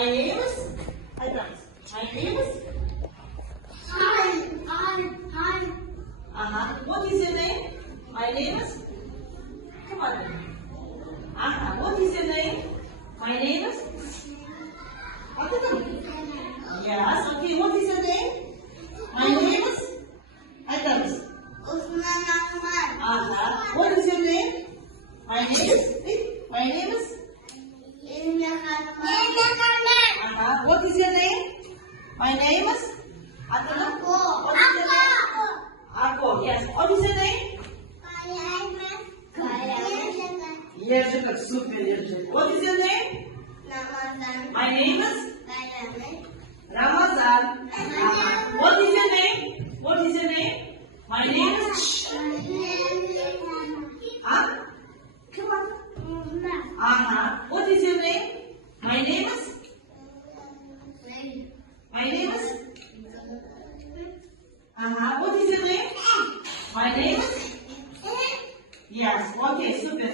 My name is. I promise. My name is. Hi. What is your name? My name is. Come on. What is your name? My name is. What is it? Yes. Okay. What is your name? My name is. I promise. Usman Ahmad. What is your name? My name is. My name is. Ilmia Khanman. What is your name? My name is. Ako. What is your name? Ako. Yes. What is your name? Yerjik. Super Yerjik. What is your name? Ramazan. My name is. Ramazan. What is your name? What is your name? My name is. Come on. What is your name? My name is. My name is. What is your name? My name is. Yes. Okay. Super.